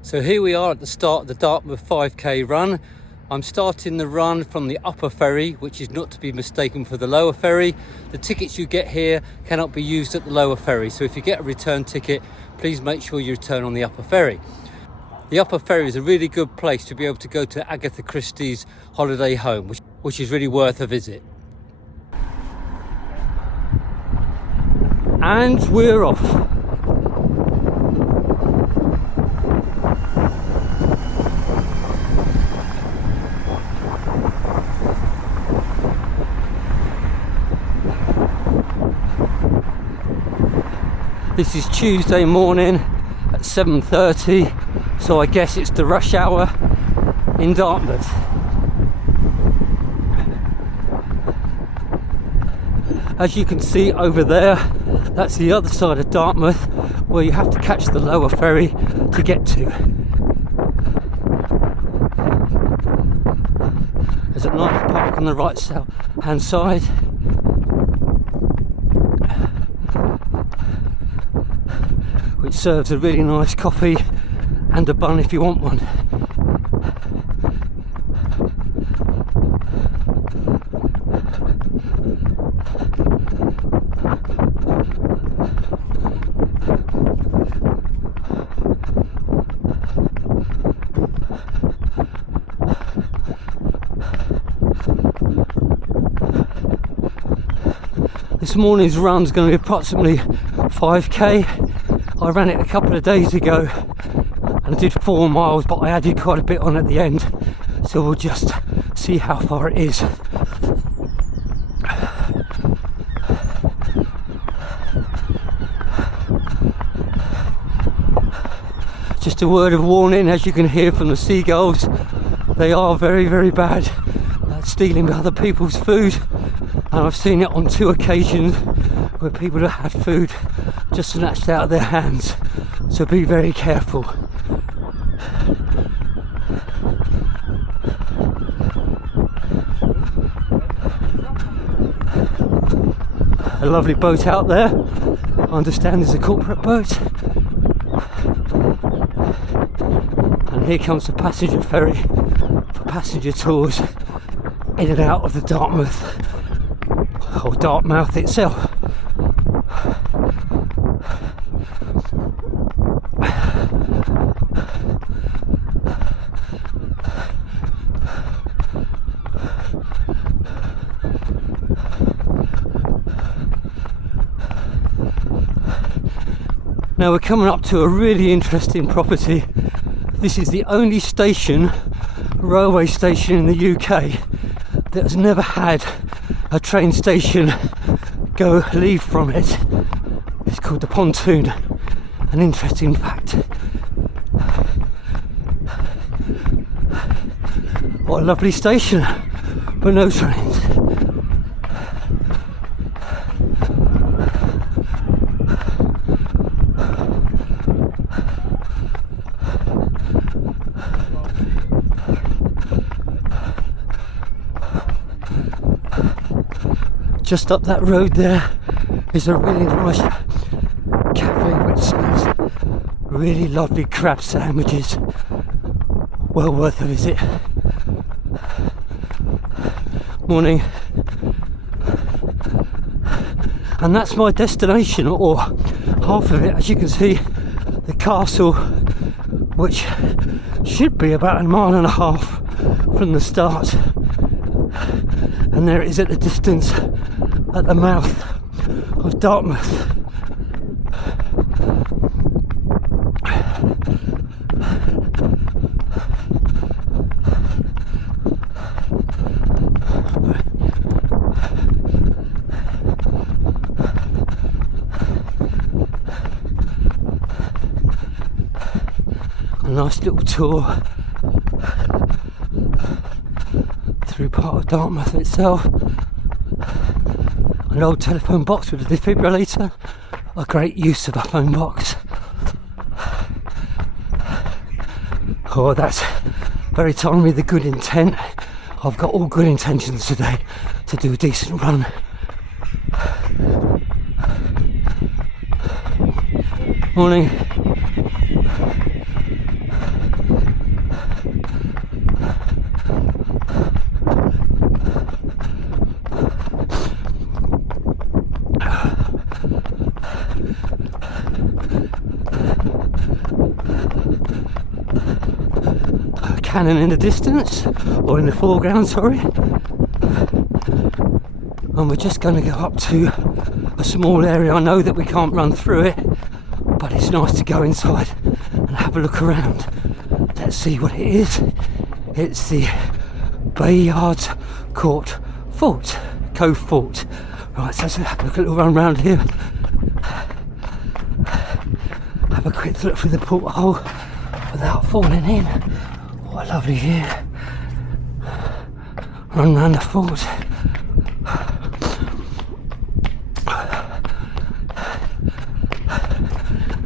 So here we are at the start of the Dartmouth 5k run. I'm starting the run from the Upper Ferry, which is not to be mistaken for the Lower Ferry. The tickets you get here cannot be used at the Lower Ferry, so if you get a return ticket, please make sure you return on the Upper Ferry. The Upper Ferry is a really good place to be able to go to Agatha Christie's holiday home, which is really worth a visit. And we're off. This is Tuesday morning at 7:30, so I guess it's the rush hour in Dartmouth. As you can see over there, that's the other side of Dartmouth where you have to catch the Lower Ferry to get to. There's a nice park on the right hand side. Which serves a really nice coffee and a bun if you want one. This morning's run is going to be approximately 5k. I ran it a couple of days ago and I did 4 miles, but I added quite a bit on at the end, so we'll just see how far it is. Just a word of warning, as you can hear from the seagulls, they are very, very bad at stealing other people's food, and I've seen it on 2 occasions where people have had food just snatched out of their hands, so be very careful. A lovely boat out there. I understand there's a corporate boat. And here comes the passenger ferry for passenger tours in and out of the Dartmouth, or Dartmouth itself. Now we're coming up to a really interesting property. This is the only railway station in the UK that has never had a train station leave from it. It's called the Pontoon. An interesting fact. What a lovely station, but no trains. Just up that road there is a really nice cafe which serves really lovely crab sandwiches. Well worth a visit. Morning. And that's my destination, or half of it. As you can see, the castle, which should be about 1.5 miles from the start. And there it is at the distance at the mouth of Dartmouth. A nice little tour through part of Dartmouth itself. An old telephone box with a defibrillator, a great use of a phone box. Oh, that's very telling me the good intent. I've got all good intentions today to do a decent run. Morning. cannon in the distance, or in the foreground, sorry. And we're just going to go up to a small area. I know that we can't run through it, but it's nice to go inside and have a look around. Let's see what it is. It's the Bayards Court Fort, Cove Fort. Right, so let's have a little run around here. Have a quick look through the porthole without falling in. What a lovely view. Run round the fort.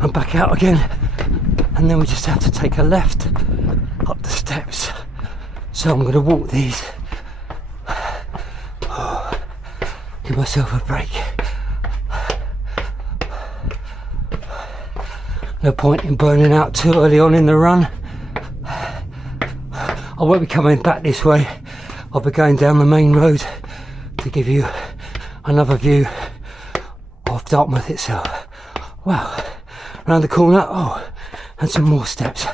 And back out again. And then we just have to take a left up the steps. So I'm going to walk these. Give myself a break. No point in burning out too early on in the run. I won't be coming back this way. I'll be going down the main road to give you another view of Dartmouth itself. Wow, around the corner, oh, and some more steps.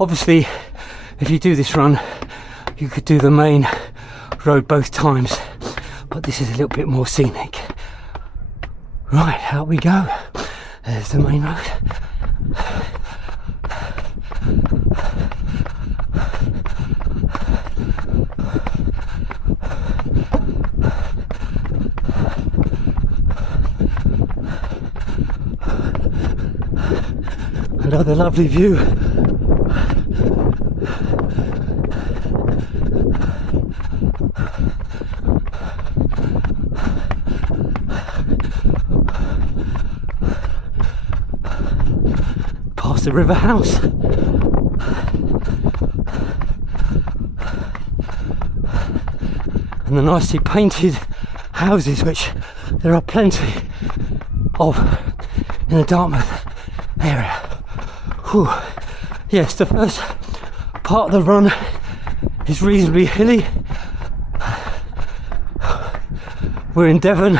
Obviously, if you do this run, you could do the main road both times, but this is a little bit more scenic. Right, out we go. There's the main road. Another lovely view. Past the river house. And the nicely painted houses, which there are plenty of in the Dartmouth area. Whew. Yes, the first part of the run is reasonably hilly. We're in Devon,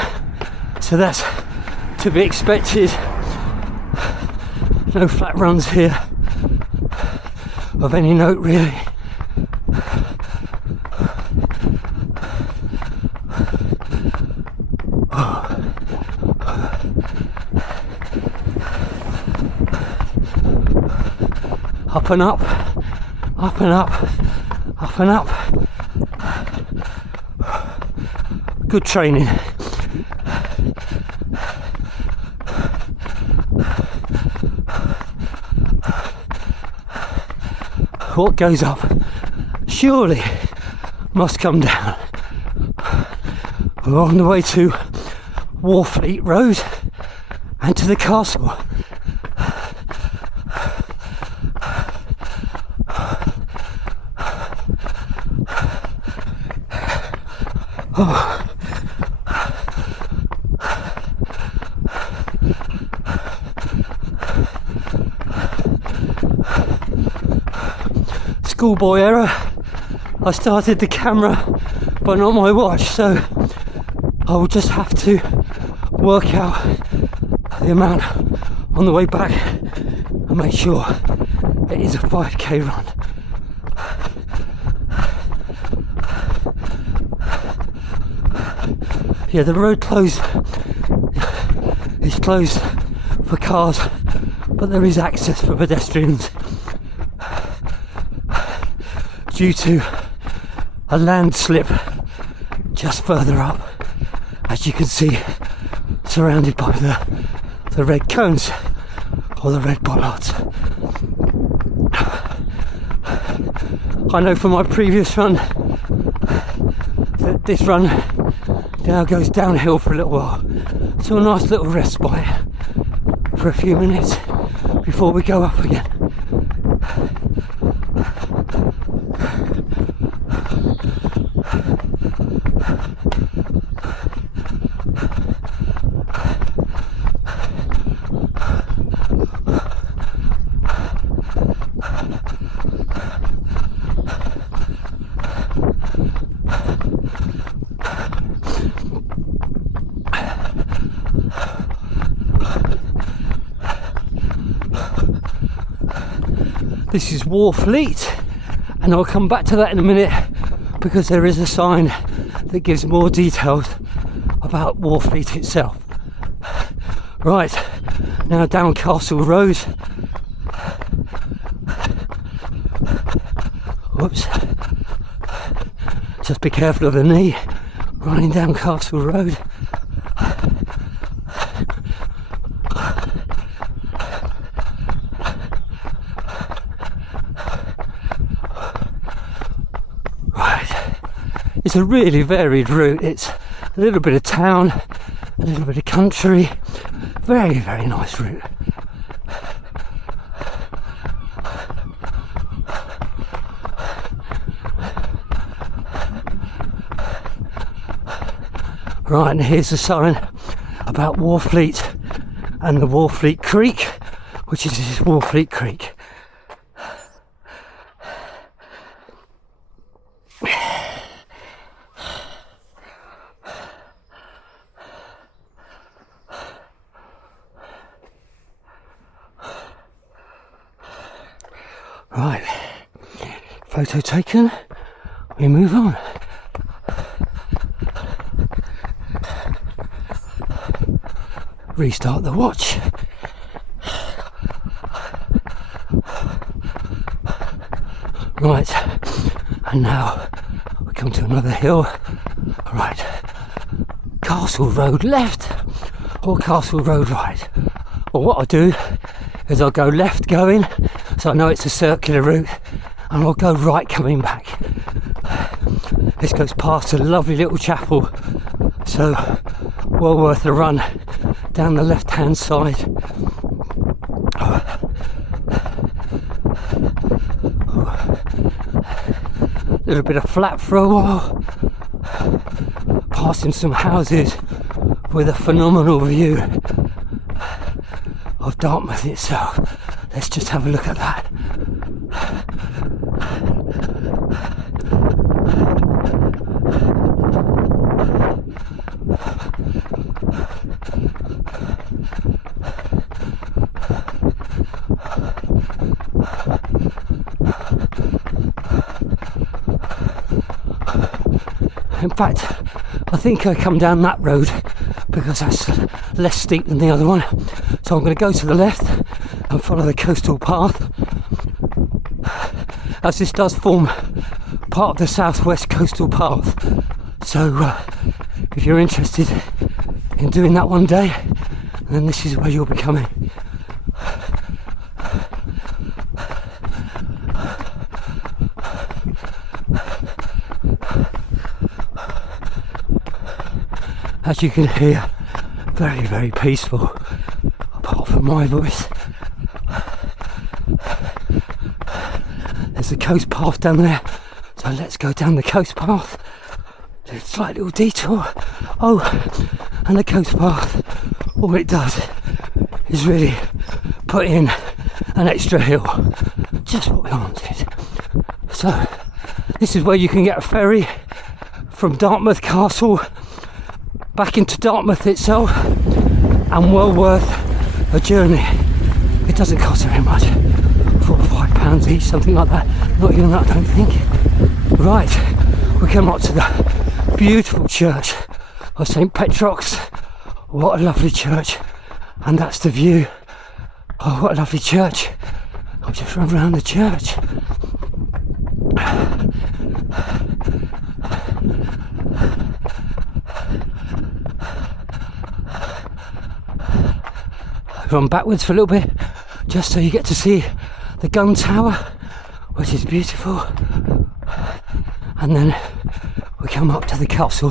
so that's to be expected. No flat runs here of any note, really. Up and up, up and up, up and up. Good training. What goes up surely must come down. We're on the way to Warfleet Road and to the castle. Oh. Schoolboy error. I started the camera but not my watch, so I will just have to work out the amount on the way back and make sure it is a 5k run. Yeah, the road is closed for cars, but there is access for pedestrians due to a landslip just further up, as you can see, surrounded by the red cones or the red bollards. I know from my previous run that this run now goes downhill for a little while, so a nice little respite for a few minutes before we go up again. This is Warfleet, and I'll come back to that in a minute because there is a sign that gives more details about Warfleet itself. Right, now down Castle Road. Whoops. Just be careful of the knee running down Castle Road. Right, it's a really varied route. It's a little bit of town, a little bit of country. Very, very nice route. Right, and here's the sign about Warfleet and the Warfleet Creek, which is this Warfleet Creek. Right, photo taken, we move on. Restart the watch. Right, and now we come to another hill. Right, Castle Road left or Castle Road right. Well, what I'll do is I'll go left going, so I know it's a circular route, and I'll go right coming back. This goes past a lovely little chapel, so well worth a run down the left hand side. A little bit of flat for a while, passing some houses with a phenomenal view of Dartmouth itself. Let's just have a look at that. In fact, I think I come down that road because that's less steep than the other one. So I'm going to go to the left and follow the coastal path, as this does form part of the southwest coastal path. So if you're interested in doing that one day, then this is where you'll be coming. As you can hear, very, very peaceful, apart from my voice. There's a coast path down there, so let's go down the coast path. Do a slight little detour. Oh, and the coast path, all it does is really put in an extra hill, just what we wanted. So, this is where you can get a ferry from Dartmouth Castle back into Dartmouth itself, and well worth a journey. It doesn't cost very much, £4 or £5 each, something like that. Not even that, I don't think. Right, we come up to the beautiful church of St. Petrox. What a lovely church, and that's the view. Oh, what a lovely church. I'll just run around the church. Run backwards for a little bit, just so you get to see the gun tower, which is beautiful, and then we come up to the castle,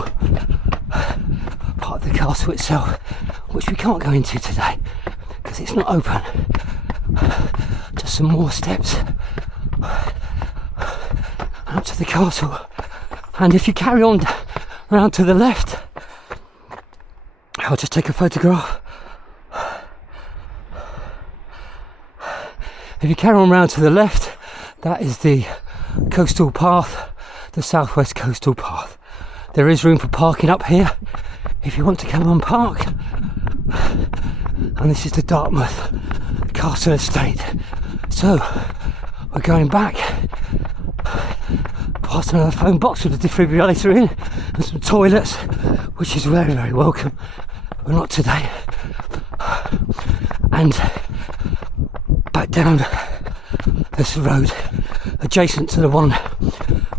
part of the castle itself, which we can't go into today because it's not open. Just some more steps and up to the castle, and if you carry on round to the left, I'll just take a photograph. If you carry on round to the left, that is the coastal path, the southwest coastal path. There is room for parking up here if you want to come and park. And this is the Dartmouth Castle Estate. So we're going back past another phone box with a defibrillator in and some toilets, which is very, very welcome, but not today. And back down this road adjacent to the one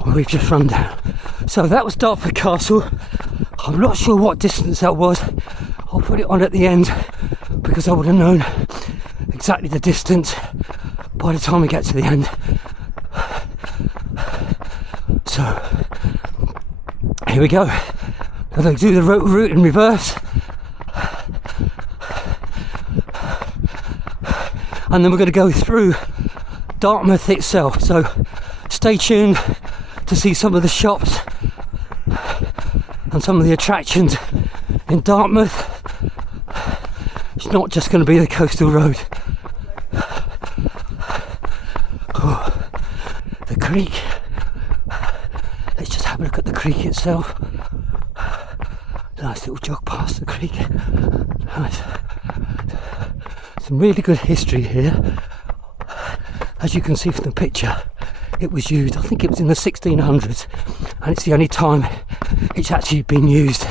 where we've just run down. So that was Dartford Castle. I'm not sure what distance that was. I'll put it on at the end because I would have known exactly the distance by the time we get to the end. So here we go. Gotta do the route in reverse, and then we're going to go through Dartmouth itself. So stay tuned to see some of the shops and some of the attractions in Dartmouth. It's not just going to be the coastal road. Oh, the creek. Let's just have a look at the creek itself. Nice little jog past the creek. Nice. Some really good history here. As you can see from the picture, it was used, I think it was in the 1600s, and it's the only time it's actually been used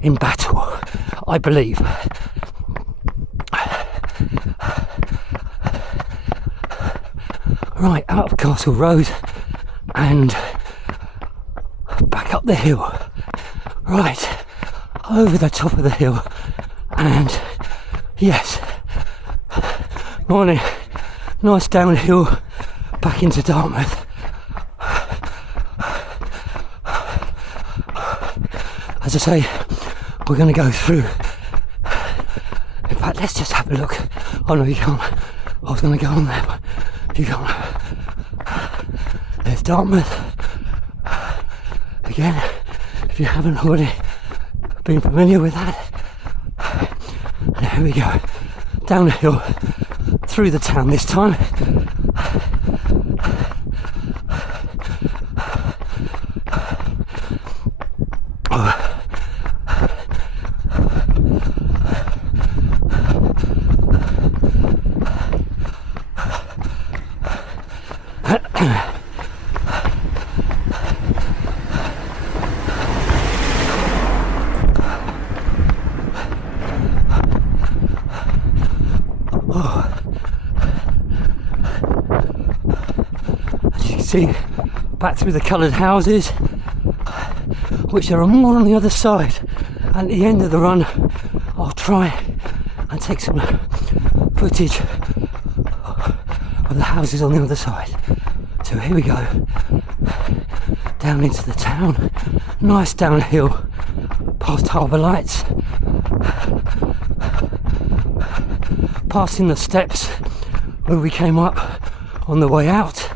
in battle, I believe. Right, out of Castle Road and back up the hill. Right, over the top of the hill, and yes, morning, nice downhill back into Dartmouth. As I say, we're going to go through. In fact, let's just have a look. Oh no, you can't. I was going to go on there, but you can't. There's Dartmouth. Again, if you haven't already been familiar with that. And here we go. Down the hill, through the town this time. See, back through the coloured houses, which there are more on the other side. And at the end of the run, I'll try and take some footage of the houses on the other side. So here we go, down into the town, nice downhill, past Harbour Lights, passing the steps where we came up on the way out.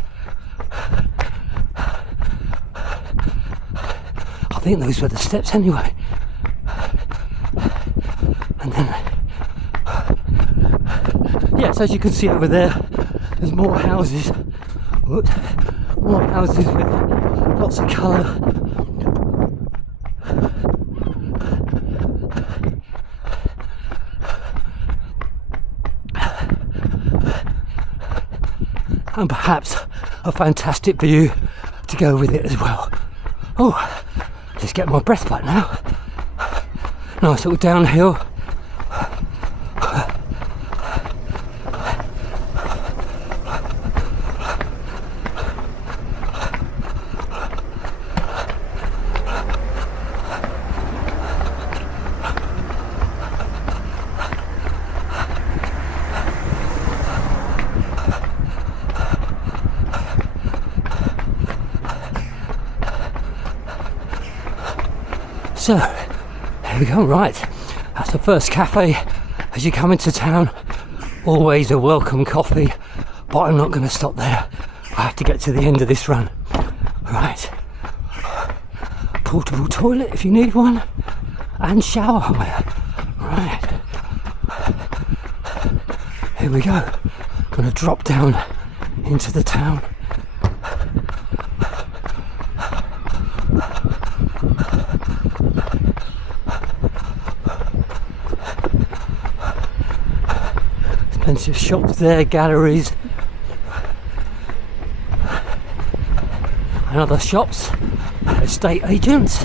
I think those were the steps anyway. And then, yes, as you can see over there, there's more houses. More houses with lots of colour. And perhaps a fantastic view to go with it as well. Oh, just get my breath back now. Nice little downhill. So, here we go, right, that's the first cafe as you come into town. Always a welcome coffee, but I'm not going to stop there. I have to get to the end of this run. Right, portable toilet if you need one, and shower hire. Right, here we go. I'm going to drop down into the town. Plenty of shops there, galleries, and other shops, estate agents,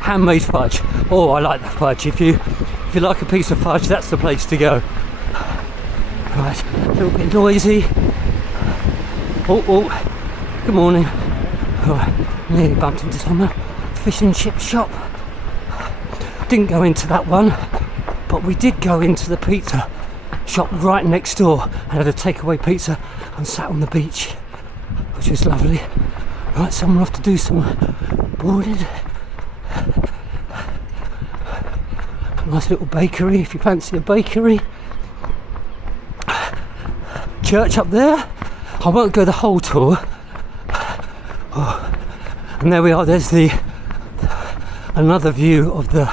handmade fudge. Oh, I like the fudge. If you like a piece of fudge, that's the place to go. Right, a little bit noisy. Oh, good morning. Right, nearly bumped into some fish and chip shop. Didn't go into that one, but we did go into the pizza shop right next door and had a takeaway pizza and sat on the beach, which was lovely. Right, so I'm off to do some boarding. Nice little bakery if you fancy a bakery. Church up there. I won't go the whole tour. Oh. And there we are, there's another view of the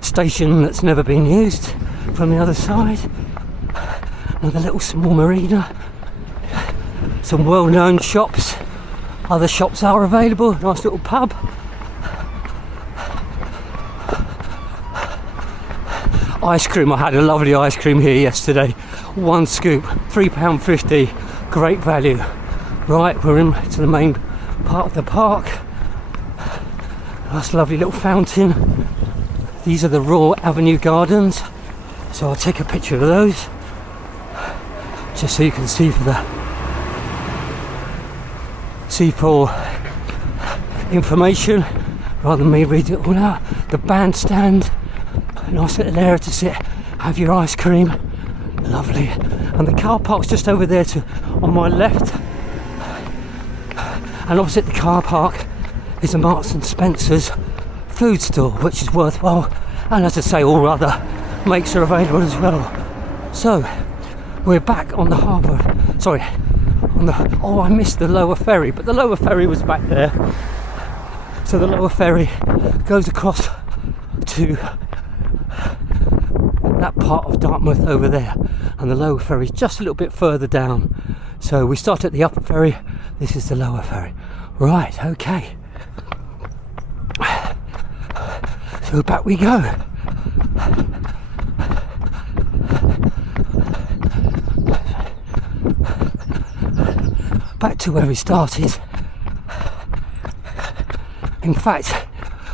station that's never been used from the other side. Another little small marina. Some well-known shops. Other shops are available. Nice little pub. Ice cream, I had a lovely ice cream here yesterday. One scoop, £3.50, great value. Right, we're into the main part of the park. Nice lovely little fountain. These are the Raw Avenue Gardens, so I'll take a picture of those, just so you can see for information, rather than me read it all out. The bandstand. Nice little area to sit, have your ice cream, lovely. And the car park's just over there on my left. And opposite the car park is a Marks and Spencer's food store, which is worthwhile. And as I say, all other makes are available as well. So we're back on the harbour. Sorry, I missed the lower ferry, but the lower ferry was back there. So the lower ferry goes across to that part of Dartmouth over there, and the lower ferry is just a little bit further down. So we start at the upper ferry, this is the lower ferry. Right, okay. So back we go. Back to where we started. In fact,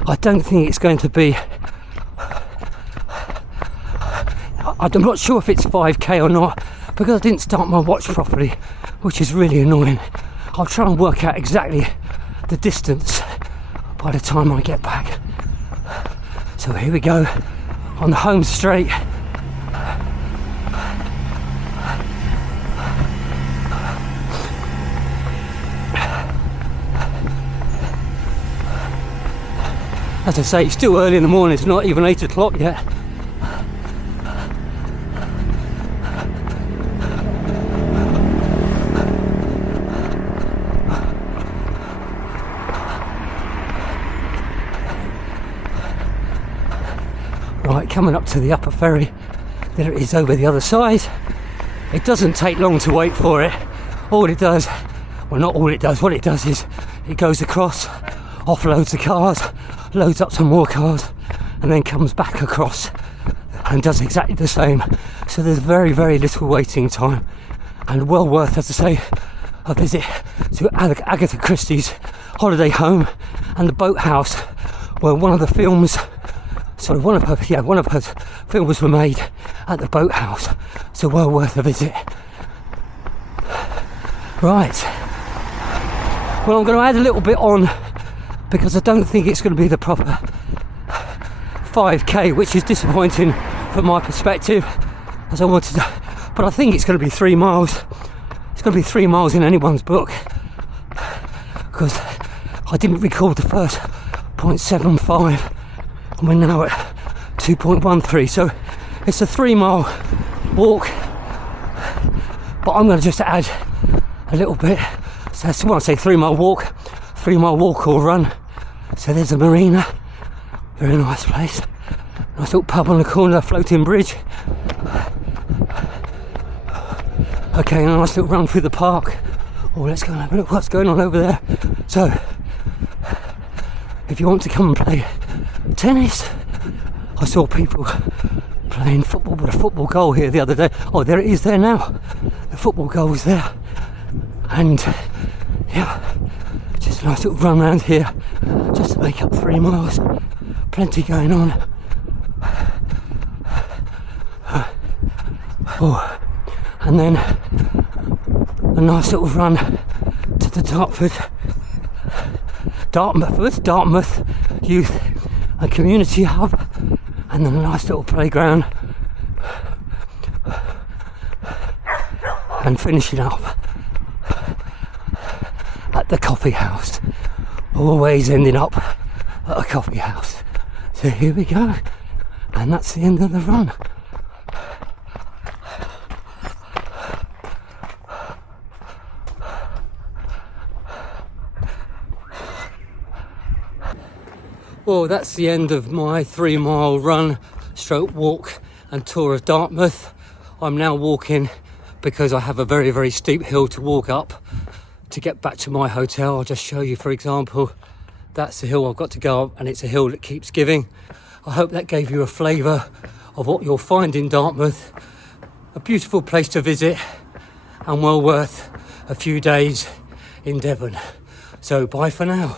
I don't think it's going to be, I'm not sure if it's 5k or not, because I didn't start my watch properly, which is really annoying. I'll try and work out exactly the distance by the time I get back. So here we go on the home straight. As I say, it's still early in the morning, it's not even 8 o'clock yet. Right, coming up to the upper ferry. There it is over the other side. It doesn't take long to wait for it. All it does, well, not all it does, what it does is it goes across, offloads the cars, loads up some more cars, and then comes back across and does exactly the same. So there's very, very little waiting time, and well worth, as I say, a visit to Agatha Christie's holiday home and the boathouse, where one of her films were made at the boathouse. So well worth a visit. Right. Well, I'm going to add a little bit on, because I don't think it's going to be the proper 5k, which is disappointing from my perspective, as I wanted to, but I think it's going to be 3 miles. It's going to be 3 miles in anyone's book, because I didn't record the first 0.75 and we're now at 2.13, so it's a 3 mile walk, but I'm going to just add a little bit. So that's when I say 3 mile walk, 3 mile walk or run. So there's a marina, very nice place, nice little pub on the corner, a floating bridge. Okay, a nice little run through the park. Oh, let's go and have a look what's going on over there. So if you want to come and play tennis, I saw people playing football with a football goal here the other day. Oh, there it is there now. The football goal is there. And yeah, just Just a nice little run around here, just to make up 3 miles. Plenty going on. Oh, and then a nice little run to the Dartmouth Youth and Community Hub, and then a nice little playground, and finishing up at the coffee house. Always ending up at a coffee house. So here we go, and that's the end of the run. Well, that's the end of my 3 mile run, stroke walk and tour of Dartmouth. I'm now walking because I have a very, very steep hill to walk up to get back to my hotel. I'll just show you, for example, that's the hill I've got to go up, and it's a hill that keeps giving. I hope that gave you a flavour of what you'll find in Dartmouth. A beautiful place to visit and well worth a few days in Devon. So bye for now.